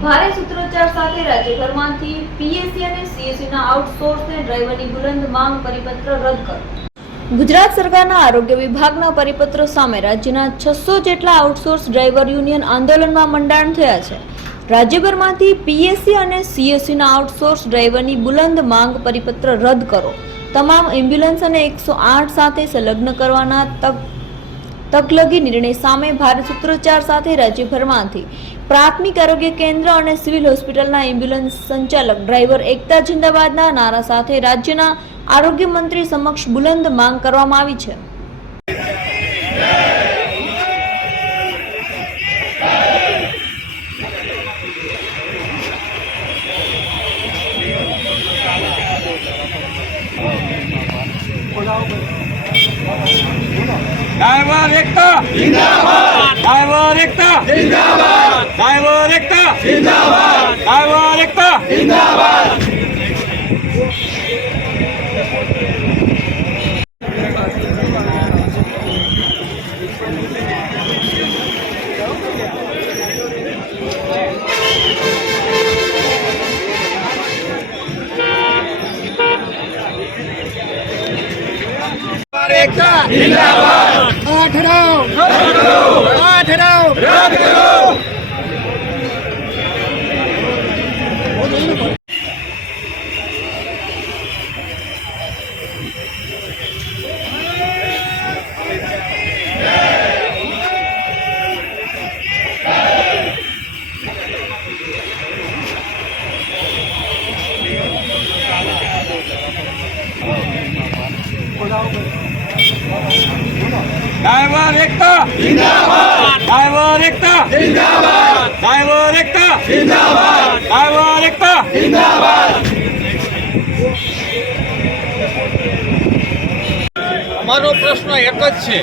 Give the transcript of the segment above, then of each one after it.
ભારે સૂત્રોચ્ચાર સાથે રાજ્યભરમાંથી પીએસસી અને સીએસસીના આઉટસોર્સને ડ્રાઈવરની બુલંદ માંગ પરિપત્ર રદ કરો. ગુજરાત સરકારના આરોગ્ય વિભાગના પરિપત્ર સામે રાજ્યના છસો જેટલા આઉટસોર્સ ડ્રાઈવર યુનિયન આંદોલનમાં મંડાણ થયા છે. રાજ્યભરમાંથી પીએસસી અને સીએસસીના આઉટસોર્સ ડ્રાઈવરની બુલંદ માંગ પરિપત્ર રદ કરો. તમામ એમ્બ્યુલન્સ અને એકસો આઠ સાથે સંલગ્ન કરવાના તક તકલગી નિર્ણય સામે ભારે સૂત્રોચ્ચાર સાથે રાજ્યભરમાંથી પ્રાથમિક આરોગ્ય કેન્દ્ર અને સિવિલ હોસ્પિટલના એમ્બ્યુલન્સ સંચાલક, ડ્રાઈવર એકતા જિંદાબાદના નારા સાથે રાજ્યના આરોગ્ય મંત્રી સમક્ષ બુલંદ માંગ કરવામાં આવી છે. ડ્રાઈવર એકતા જિંદાબાદ ડ્રાઈવર એકતા જિંદાબાદ ડ્રાઈવર એકતા જિંદાબાદ ડ્રાઈવર એકતા જિંદાબાદ એકતા જિંદાબાદ આઠ રાવ આઠ ડ્રાઈવર એકતા. જિંદાબાદ ડ્રાઈવર એકતા. જિંદાબાદ ડ્રાઈવર એકતા. જિંદાબાદ ડ્રાઈવર એકતા. જિંદાબાદ અમારો પ્રશ્ન એક જ છે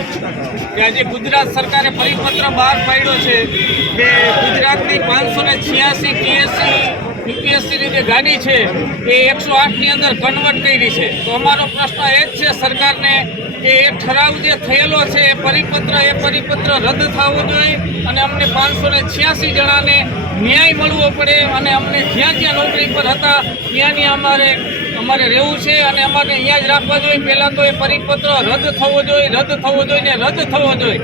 કે આજે ગુજરાત સરકારે પરિપત્ર બહાર પાડ્યો છે કે ગુજરાતની પાંચસો ને છ્યાસી ટીએસસી યુપીએસસીની જે ગાડી છે, એ એકસો આઠની અંદર કન્વર્ટ કરી છે. તો અમારો પ્રશ્ન એ જ છે સરકારને કે એ ઠરાવ જે થયેલો છે, એ પરિપત્ર એ પરિપત્ર રદ થવો જોઈએ અને અમને પાંચસો ને છ્યાસી જણાને ન્યાય મળવો પડે અને અમને જ્યાં જ્યાં નોકરી પર હતા, ત્યાંની અમારે અમારે રહેવું છે અને અમારે અહીંયા જ રાખવા જોઈએ. પહેલાં તો એ પરિપત્ર રદ થવો જોઈએ, રદ થવો જોઈએ ને રદ થવો જોઈએ.